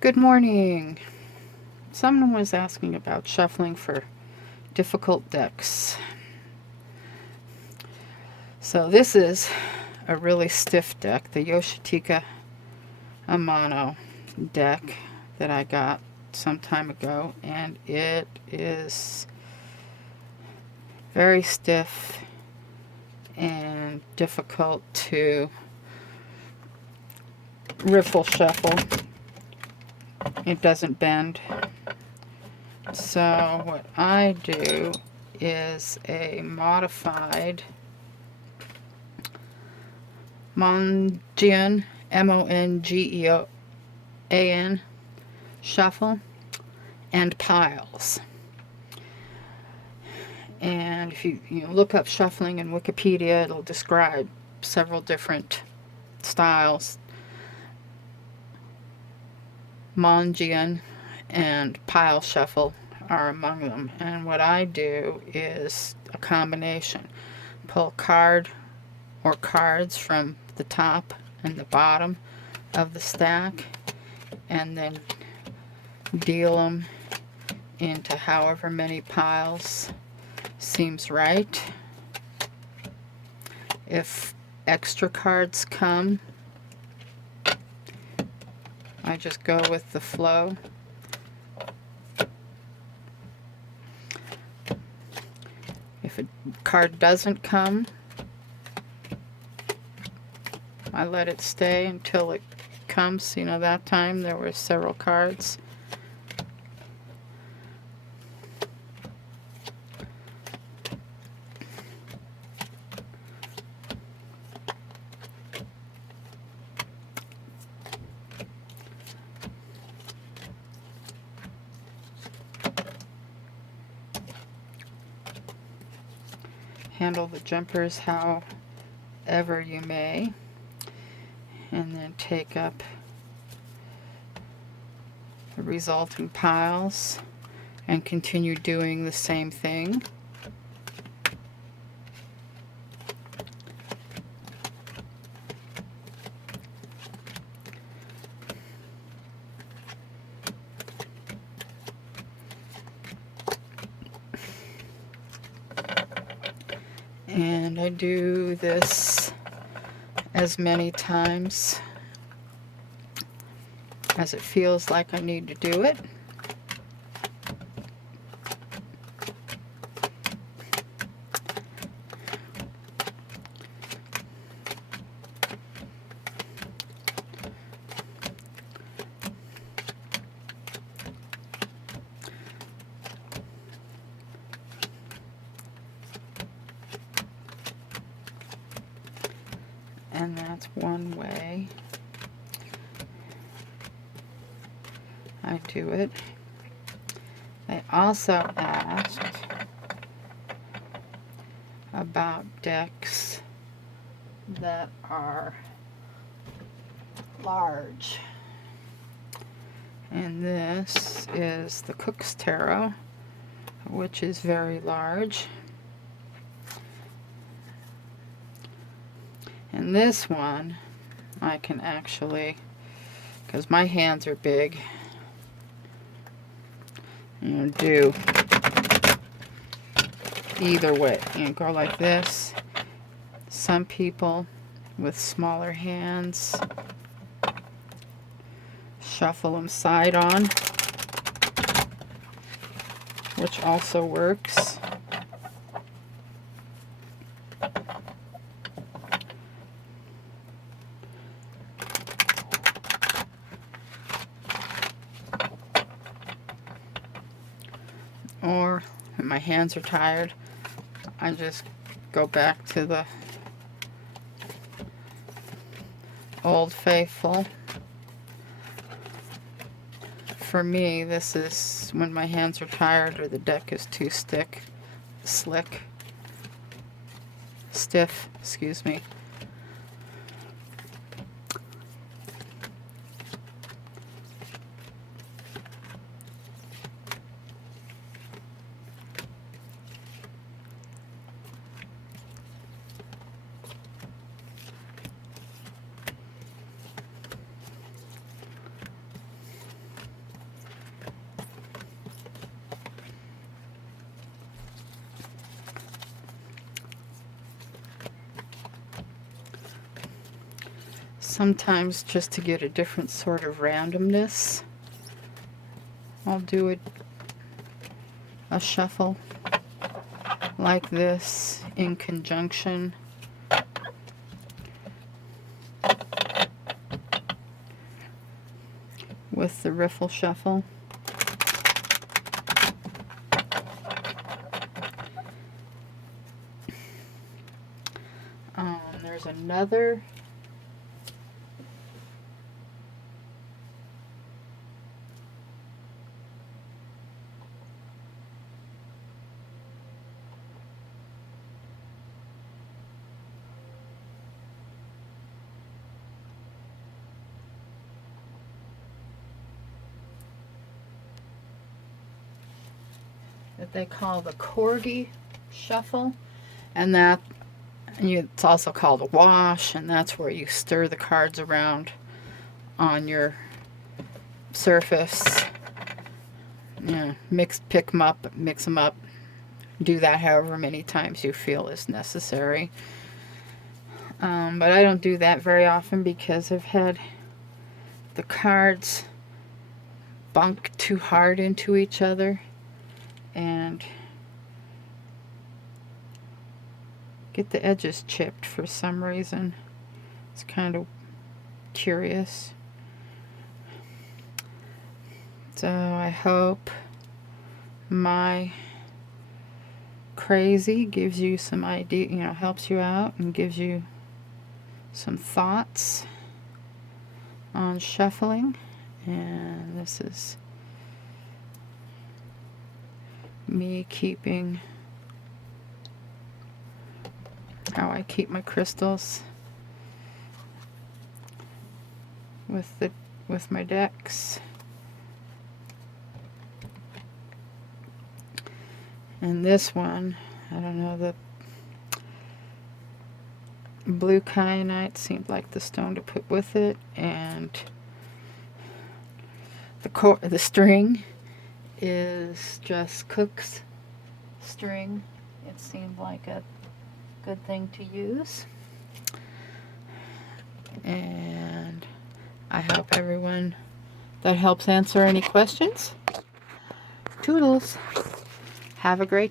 Good morning. Someone was asking about shuffling for difficult decks. So this is a really stiff deck, the Yoshitika Amano deck that I got some time ago, and it is very stiff and difficult to riffle shuffle. It doesn't bend. So what I do is a modified Mongean, Mongean shuffle and piles. And if you look up shuffling in Wikipedia, it'll describe several different styles. Mongean and pile shuffle are among them. And what I do is a combination. Pull a card or cards from the top and the bottom of the stack, and then deal them into however many piles seems right. If extra cards come, I just go with the flow. If a card doesn't come, I let it stay until it comes. That time there were several cards. Handle the jumpers however you may, and then take up the resulting piles and continue doing the same thing. And I do this as many times as it feels like I need to do it. And that's one way I do it. They also asked about decks that are large. And this is the Cook's Tarot, which is very large. And this one, I can actually, because my hands are big, do either way. Go like this. Some people with smaller hands shuffle them side on, which also works. Or when my hands are tired, I just go back to the Old Faithful. For me, this is when my hands are tired or the deck is too stiff, excuse me. Sometimes just to get a different sort of randomness, I'll do a shuffle like this in conjunction with the Riffle shuffle. There's another that they call the Corgi shuffle, and that it's also called a wash, and that's where you stir the cards around on your surface. Yeah, pick them up, mix them up. Do that however many times you feel is necessary. But I don't do that very often because I've had the cards bunk too hard into each other and get the edges chipped for some reason. It's kind of curious. So I hope my crazy gives you some idea, helps you out and gives you some thoughts on shuffling. And this is me keeping how I keep my crystals with my decks. And this one, I don't know, the blue kyanite seemed like the stone to put with it, and the string is just Cook's string. It seemed like a good thing to use, and I hope everyone that helps answer any questions. Toodles. Have a great